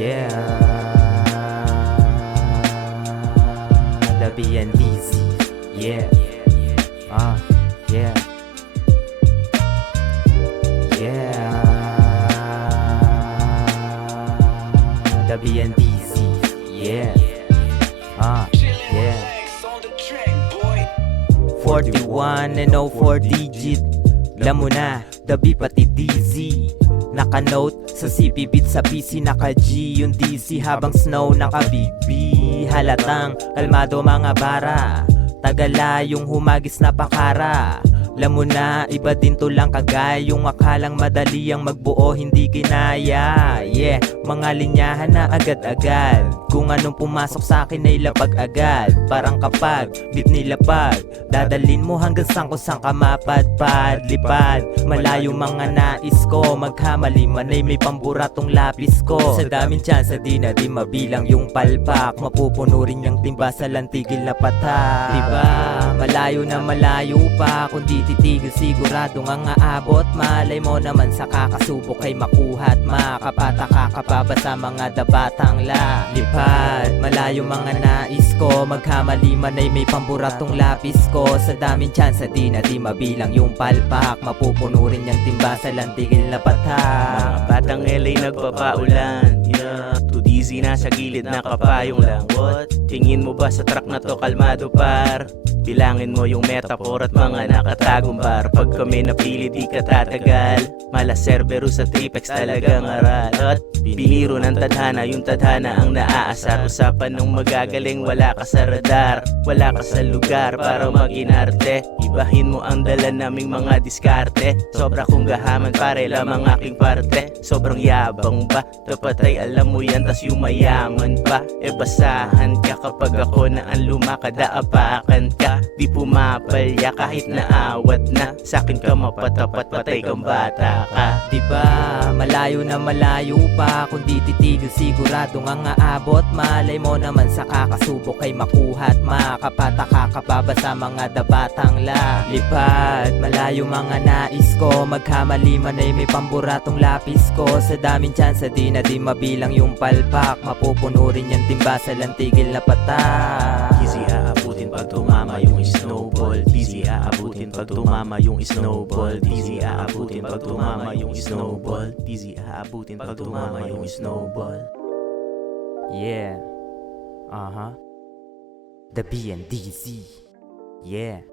Yeah, the BNDZ. Yeah, yeah, yeah, the BNDZ. Yeah, yeah. 41 and 04 digit. Alam mo na, the B pati DZ. Naka-note sa CP beat sa PC, naka-G yung DC habang snow naka-Big B. Halatang kalmado mga bara, tagala yung humagis na pakara. Alam mo na, iba din to lang kagaya yung akalang madali ang magbuo hindi kinaya. Yeah, mga linyahan na agad-agad, kung anong pumasok sa akin ay lapag agad. Parang kapag beat nilapag, dadalin mo hanggang saan kung saan ka mapadpad. Lipad, malayo mga nais ko, magkamali man ay may pamburatong lapis ko. Sa daming tsansa di na di mabilang yung palpak, mapupuno rin yung timba sa lantigil na patak. Diba, malayo na malayo pa, kung di titigil sigurado nga aabot. Malay mo naman sa kakasubok ay makuha at makapataka ka pa ba sa mga dabatang la. Lipad, malayo mga nais ko, magkamali man ay may pamburatong lapis ko. Sa daming tsansa di na di mabilang yung palpak, mapupuno rin yung timba sa lantigil na patak. Mga batang LA nagpapaulan, yeah. Too dizzy na sa gilid na kapayong lang. What? Tingin mo ba sa track na to kalmado par? Bilangin mo yung metaphor at mga nakatagong bar. Pag kami napili di ka tatagal, mala Cerberus at Apex talagang aral. At biniro ng tadhana, yung tadhana ang naaasar. Usapan ng magagaling, wala ka sa radar, wala ka sa lugar para mag-inarte. Ibahin mo ang dala naming mga diskarte. Sobra kong gahaman pare lamang aking parte. Sobrang yabang ba? Dapat ay alam mo yan tas yung mayaman pa. E basahan ka kapag ako na ang lumakadaapakan ka. Di pumapalya kahit naawat na, sa'kin ka mapatapat, patay kang bata ka. Diba, malayo na malayo pa, kung di titigil sigurado nga aabot. Malay mo naman sa kakasubok ay makuha at makapataka ka pa ba sa mga dabatang la. Lipad, malayo mga nais ko, magkamali man ay may pamburatong lapis ko. Sa daming tsansa di na di mabilang yung palpak, mapupuno rin yung timba sa lantigil na patak. Easy aabutin pag tumama yung snowball. Easy aabutin pag tumama yung snowball. Easy aabutin pag tumama yung snowball. Easy aabutin pag tumama yung snowball. Yeah, the BNDZ. Yeah.